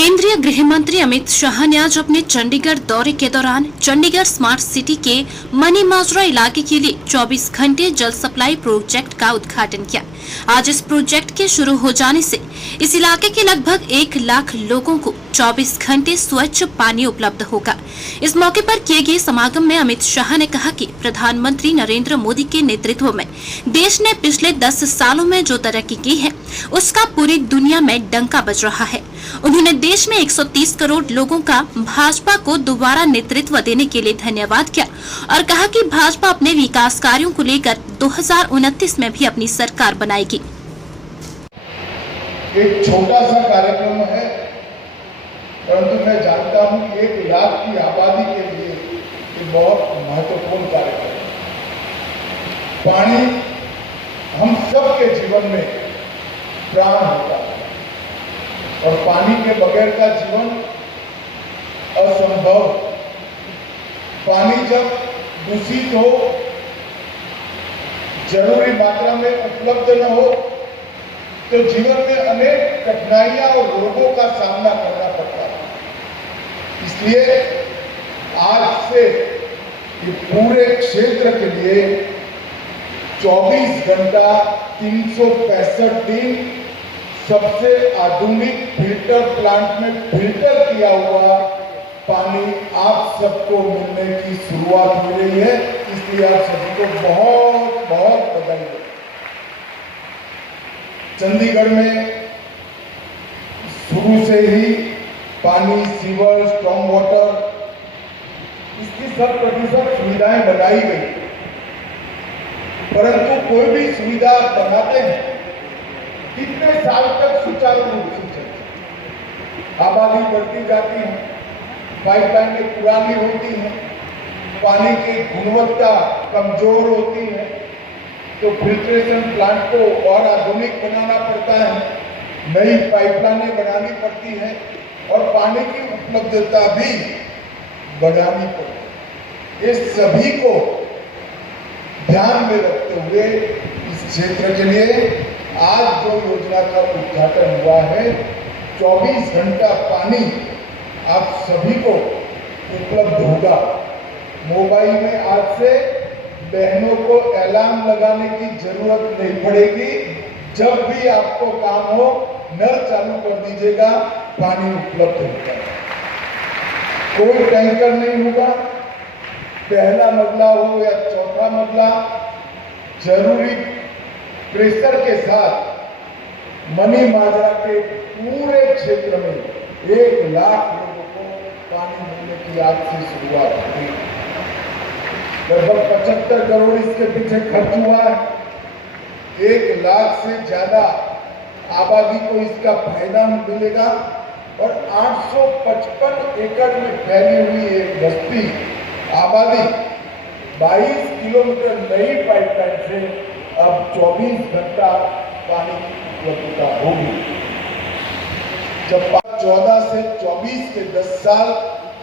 केंद्रीय गृह मंत्री अमित शाह ने आज अपने चंडीगढ़ दौरे के दौरान चंडीगढ़ स्मार्ट सिटी के मनी माजरा इलाके के लिए 24 घंटे जल सप्लाई प्रोजेक्ट का उद्घाटन किया। आज इस प्रोजेक्ट के शुरू हो जाने से इस इलाके के लगभग 1 लाख लोगों को 24 घंटे स्वच्छ पानी उपलब्ध होगा। इस मौके पर किए गए समागम में अमित शाह ने कहा कि प्रधानमंत्री नरेंद्र मोदी के नेतृत्व में देश ने पिछले 10 सालों में जो तरक्की की है उसका पूरी दुनिया में डंका बज रहा है। उन्होंने देश में 130 करोड़ लोगों का भाजपा को दोबारा नेतृत्व देने के लिए धन्यवाद किया और कहा कि भाजपा अपने विकास कार्यों को लेकर 2029 में भी अपनी सरकार बनाएगी। एक छोटा सा कार्यक्रम है, परंतु मैं जानता हूं कि 1 लाख की आबादी के लिए ये बहुत महत्वपूर्ण कार्यक्रम है। पानी हम सबके जीवन में प्राण होता है और पानी के बगैर का जीवन असंभव। पानी जब दूषित हो, जरूरी मात्रा में उपलब्ध न हो तो जीवन में अनेक कठिनाइयां और रोगों का सामना करना पड़ता है। इसलिए आज से ये पूरे क्षेत्र के लिए 24 घंटा 365 दिन सबसे आधुनिक फिल्टर प्लांट में फिल्टर किया हुआ पानी आप सबको मिलने की शुरुआत हो रही है। इसलिए आप सभी को बहुत बहुत बधाई। चंडीगढ़ में शुरू से ही पानी, सीवर, स्ट्रॉन्ग वाटर इसकी 100% सुविधाएं बनाई गई, परंतु कोई भी सुविधा बनाते हैं कितने साल तक सुचारू रूप से चलती। आबादी बढ़ती जाती है, पाइपलाइनें पुरानी होती हैं, पानी की गुणवत्ता कमजोर होती है, तो फिल्ट्रेशन प्लांट को और आधुनिक बनाना पड़ता है, नई पाइपलाइनें बनानी पड़ती है और पानी की उपलब्धता भी बढ़ानी पड़ती है। ये सभी को ध्यान में रखते हुए इस क्षेत्र के लिए आज जो योजना का उद्घाटन हुआ है, 24 घंटा पानी आप सभी को उपलब्ध होगा। मोबाइल में आज से बहनों को अलार्म लगाने की जरूरत नहीं पड़ेगी। जब भी आपको काम हो, नल चालू कर दीजिएगा, पानी उपलब्ध होगा। कोई टैंकर नहीं होगा, पहला मजला हो या चौथा मजला, जरूरी प्रेशर के साथ मनी माजरा के पूरे क्षेत्र में 1 लाख लोगों को पानी मिलने की आज से शुरुआत हुई। लगभग 75 करोड़ इसके पीछे खर्च हुआ है। 1 लाख से ज्यादा आबादी को इसका फायदा मिलेगा और 855 एकड़ में फैली हुई एक बस्ती आबादी 22 किलोमीटर नई पाइपलाइन से अब 24 घंटा पानी की उपलब्धता होगी। जब 14 से 24 के 10 साल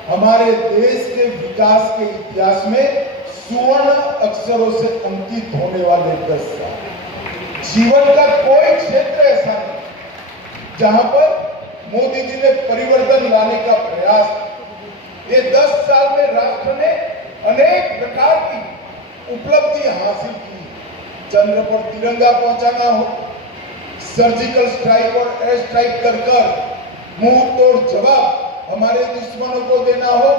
हमारे देश के विकास के इतिहास में सुवर्ण अक्षरों से अंकित होने वाले 10 साल। जीवन का कोई क्षेत्र ऐसा नहीं जहां पर मोदी जी ने परिवर्तन लाने का प्रयास। ये 10 साल में राष्ट्र ने अनेक प्रकार की उपलब्धियां हासिल की। चंद्र पर तिरंगा पहुंचाना हो, सर्जिकल स्ट्राइक और एयर स्ट्राइक कर मुंह तोड़ जवाब हमारे दुश्मनों को देना हो,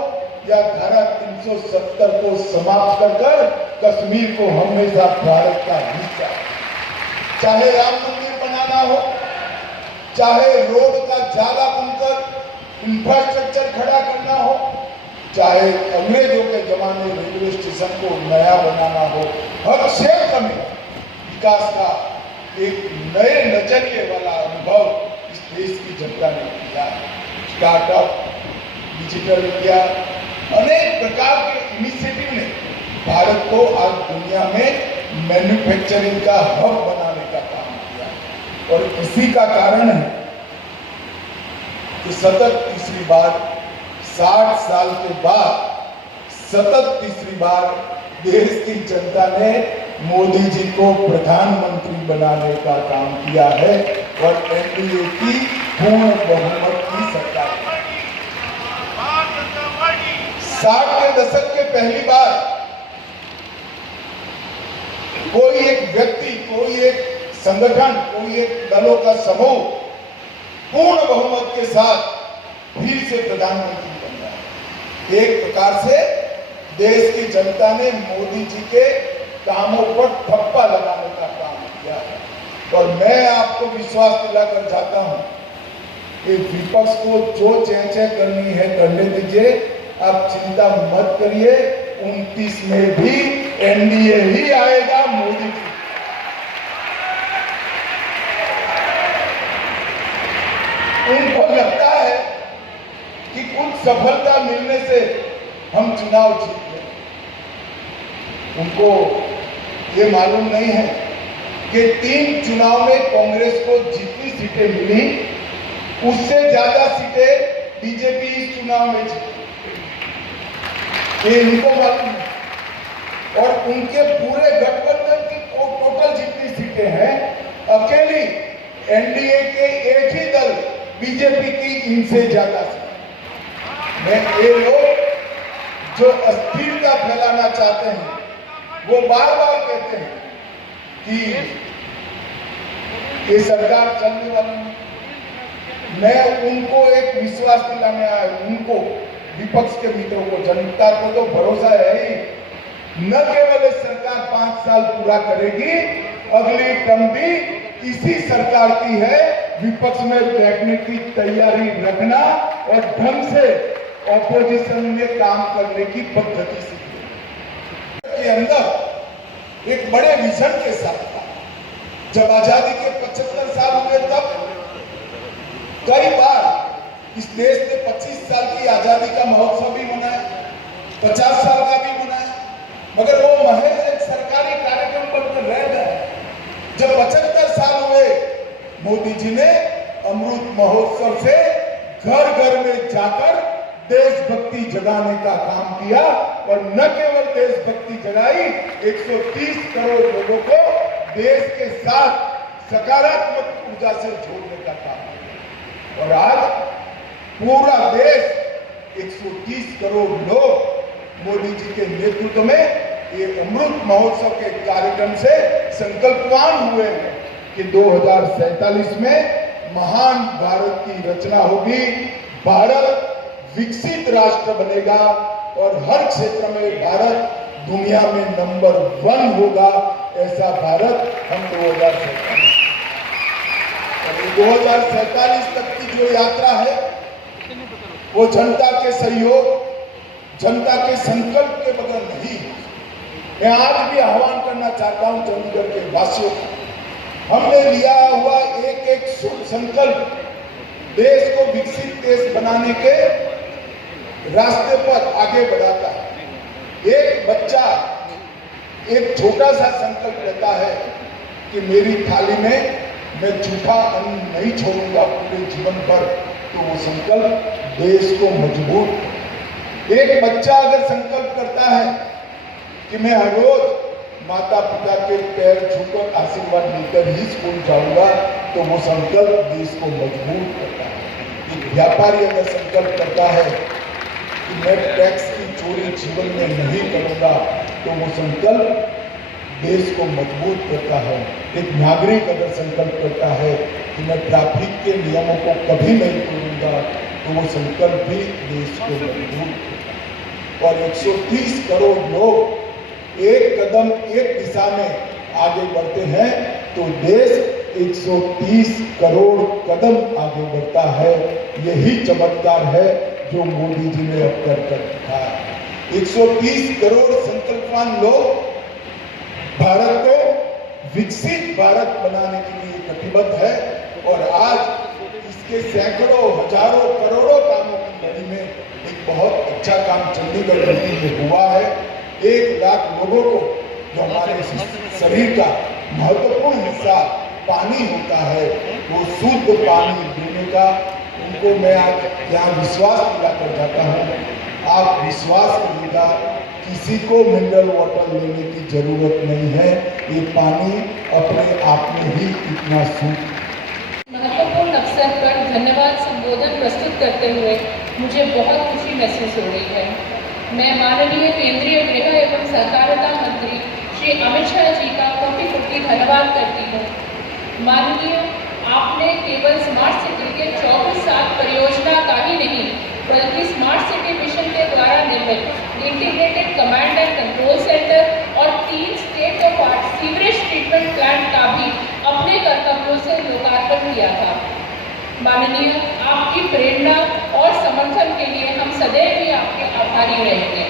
या धारा 370 को समाप्त कर कश्मीर को हमेशा भारत का हिस्सा, चाहे राम मंदिर बनाना हो, चाहे रोड का जाला बनकर इंफ्रास्ट्रक्चर खड़ा करना हो, चाहे अंग्रेजों के जमाने रेलवे स्टेशन को नया बनाना हो, हर क्षेत्र में विकास का एक नए नजरिए वाला अनुभव इस देश की जनता ने किया। स्टार्टअप, डिजिटल इंडिया, अनेक प्रकार के इनिशिएटिव ने भारत को आज दुनिया में मैन्युफैक्चरिंग का हब बनाने का काम किया और इसी का कारण है कि सतत तीसरी बार 60 साल के बाद सतत तीसरी बार देश की जनता ने मोदी जी को प्रधानमंत्री बनाने का काम किया है और एनडीए की पूर्ण बहुमत की सरकार 60 के दशक के पहली बार कोई एक व्यक्ति, कोई एक संगठन, कोई एक दलों का समूह पूर्ण बहुमत के साथ फिर से प्रधानमंत्री बन रहा है। एक प्रकार से देश की जनता ने मोदी जी के कामों पर ठप्पा लगाने का काम किया है। और मैं आपको विश्वास दिलाकर जाता हूं कि विपक्ष को जो चेंचे करनी है करने दीजिए, आप चिंता मत करिए। 29 में भी एनडीए ही आएगा, मोदी जी। उनको लगता है कि कुछ सफलता मिलने से हम चुनाव जीत गए। उनको ये मालूम नहीं है कि 3 चुनाव में कांग्रेस को जितनी सीटें मिली उससे ज्यादा सीटें बीजेपी इस चुनाव में जीती। ये इनको मालूम है। और उनके पूरे गठबंधन की टोटल जितनी सीटें हैं, अकेली एनडीए के एक ही दल बीजेपी की इनसे ज्यादा सीटें। मैं ये लोग जो अस्थिरता फैलाना चाहते हैं वो बार बार कहते हैं कि ये सरकार चलने वाली नहीं। मैं उनको एक विश्वास दिलाने आया हूं, उनको, विपक्ष के मित्रों को, जनता को तो भरोसा है ही। न केवल इस सरकार 5 साल पूरा करेगी, अगली टर्म भी इसी सरकार की है। विपक्ष में बैठने की तैयारी रखना और ढंग से ऑपोजिशन में काम करने की पद्धति सीखना। के अंदर एक बड़े विजन के साथ था। जब आजादी के 75 साल हुए तब कई बार इस देश ने 25 साल की आजादी का महोत्सव भी मनाया, 50 साल का भी मनाया, मगर वो महज एक सरकारी कार्यक्रम बनकर रह गए। जब 75 साल हुए, मोदी जी ने अमृत महोत्सव से घर घर में जाकर देशभक्ति जगाने का काम किया। और न केवल देशभक्ति जगाई, 130 करोड़ लोगों को देश के साथ सकारात्मक ऊर्जा से जोड़ने का काम किया। और आज पूरा देश, 130 करोड़ लोग मोदी जी के नेतृत्व में ये अमृत महोत्सव के कार्यक्रम से संकल्पवान हुए हैं कि 2047 में महान भारत की रचना होगी, भारत विकसित राष्ट्र बनेगा और हर क्षेत्र में भारत दुनिया में नंबर 1 होगा। ऐसा भारत हम 2047 तक की जो यात्रा है वो जनता के सहयोग, जनता के संकल्प के बगैर नहीं। मैं आज भी आह्वान करना चाहता हूं चंडीगढ़ के वासियों को, हमने लिया हुआ एक संकल्प देश को विकसित देश बनाने के रास्ते पर आगे बढ़ाता है। एक बच्चा एक छोटा सा संकल्प लेता है कि मेरी थाली में मैं झूठा अन्न नहीं छोड़ूंगा पूरे जीवन भर, तो वो संकल्प देश को मजबूत। एक बच्चा अगर संकल्प करता है कि मैं हर रोज माता पिता के पैर छूकर आशीर्वाद लेकर ही स्कूल जाऊंगा, तो वो संकल्प देश को मजबूत करता है। एक व्यापारी अगर संकल्प करता है कि मैं टैक्स की चोरी जीवन में नहीं करूंगा, तो वो संकल्प देश को मजबूत करता है। एक नागरिक अगर संकल्प करता है कि मैं ट्रैफिक के नियमों को कभी नहीं तोड़ूंगा, तो वो संकल्प भी देश को मजबूत करता है। और 130 करोड़ लोग एक कदम एक दिशा में आगे बढ़ते हैं तो देश 130 करोड़ कदम आगे बढ़ता है। यही चमत्कार है जो मोदी जी ने अब कर दिखाया। 130 करोड़ संकल्पवान लोग भारत को विकसित भारत बनाने के लिए प्रतिबद्ध है। और आज इसके सैकड़ों, हजारों, करोड़ों कामों की लड़ी में एक बहुत अच्छा काम चंडीगढ़ में हुआ है। 1 लाख लोगों को, जो हमारे शरीर का महत्वपूर्ण हिस्सा पानी होता है, वो शुद्ध पानी देने का उनको मैं आज यहाँ विश्वास दिलाकर जाता हूँ। आप विश्वास करिएगा, किसी को मिनरल वाटर लेने की जरूरत नहीं है। ये पानी अपने आप में ही इतना शुद्ध। महत्वपूर्ण अवसर पर धन्यवाद संबोधन प्रस्तुत करते हुए मुझे बहुत खुशी महसूस हो रही है। मैं माननीय केंद्रीय गृह एवं सहकारिता मंत्री श्री अमित शाह जी का कोटि धन्यवाद करती हूँ। माननीय, आपने केवल स्मार्ट सिटी के 24/7 परियोजना का ही नहीं बल्कि स्मार्ट सिटी मिशन के द्वारा निर्मित integrated command and control centre और 3 state of art sewerage treatment plant का भी अपने कर्तव्यों से लोकार्पण किया था। माननीय, आपकी प्रेरणा और समर्थन के लिए हम सदैव ही आपके आभारी रहेंगे।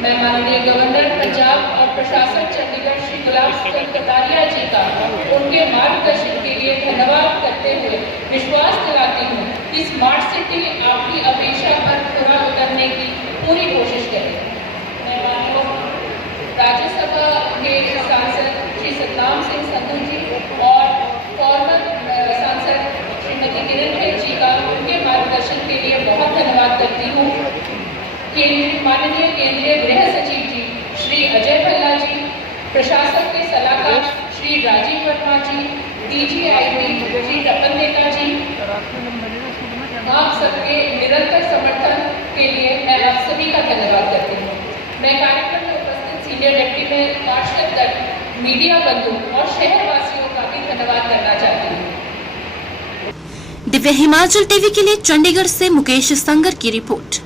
मैं माननीय गवर्नर पंजाब और प्रशासन चंडीगढ़ श्री गुलाब चंद कटारिया जी का उनके मार्गदर्शन के लिए धन्यवाद करते हुए विश्वास दिलाती हूँ कि स्मार्ट सिटी आपकी अपेक्षा पर खरा उतरने की पूरी कोशिश करेगी। मैं माननीय राज्यसभा के सांसद श्री सतनाम सिंह संधू जी और फॉर्मर सांसद श्रीमती किरण खेर जी का उनके मार्गदर्शन के लिए बहुत धन्यवाद करती हूँ। माननीय केंद्रीय गृह सचिव जी श्री अजय भल्ला जी, प्रशासन के सलाहकार श्री राजीव वर्मा जी, DGIB श्री तपन नेता जी, आप सबके निरंतर समर्थन के लिए मैं आप सभी का धन्यवाद करती हूँ। मैं कार्यक्रम में उपस्थित सीनियर डिप्टी मेयर पार्षद दल, मीडिया बंधु और शहरवासियों का भी धन्यवाद करना चाहती हूँ। दिव्य हिमाचल टीवी के लिए चंडीगढ़ से मुकेश संगर की रिपोर्ट।